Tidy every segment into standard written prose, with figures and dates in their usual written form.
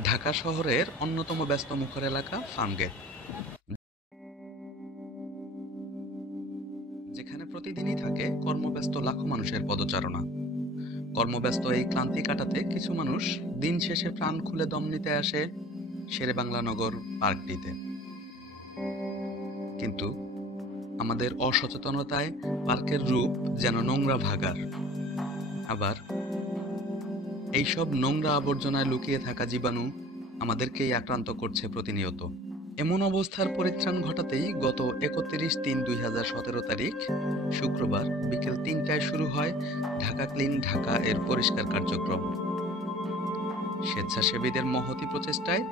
ঢাকা শহরের অন্যতম ব্যস্তমুখর এলাকা ফার্মগেট, যেখানে প্রতিদিনই থাকে কর্মব্যস্ত লাখো মানুষের পদচারণা। কর্মব্যস্ত এই ক্লান্তি কাটাতে কিছু মানুষ দিন শেষে প্রাণ খুলে দম নিতে আসে শেরেবাংলা নগর পার্কটিতে। কিন্তু আমাদের অসচেতনতায় পার্কের রূপ যেন নোংরা ভাগাড়। আবার এইসব নোংরা আবর্জনায় লুকিয়ে থাকা জীবাণু আমাদেরকেই আক্রান্ত করছে প্রতিনিয়ত। এমন অবস্থার পরিত্রাণ ঘটাতেই গত 31/3/2017 তারিখ শুক্রবার বিকেল 3টায় শুরু হয় ঢাকা ক্লিন ঢাকা এর পরিষ্কার কার্যক্রম। স্বেচ্ছাসেবীদের মহতী প্রচেষ্টায়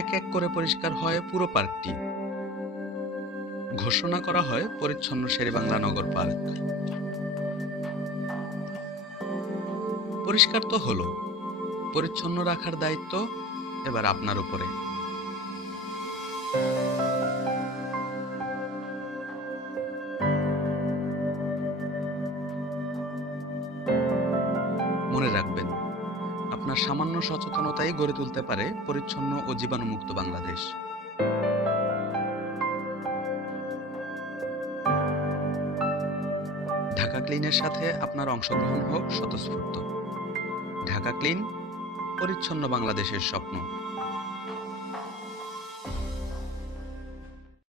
এক এক করে পরিষ্কার হয় পুরো পার্কটি। ঘোষণা করা হয় পরিচ্ছন্ন শেরেবাংলা নগর পার্ক। পরিষ্কার তো হলো, পরিচ্ছন্ন রাখার দায়িত্ব এবার আপনার উপরে। মনে রাখবেন, আপনার সামান্য সচেতনতাই গড়ে তুলতে পারে পরিচ্ছন্ন ও জীবাণুমুক্ত বাংলাদেশ। ঢাকা ক্লিনের সাথে আপনার অংশগ্রহণ হোক স্বতঃস্ফূর্ত। ঢাকা ক্লিন, পরিচ্ছন্ন বাংলাদেশের স্বপ্ন।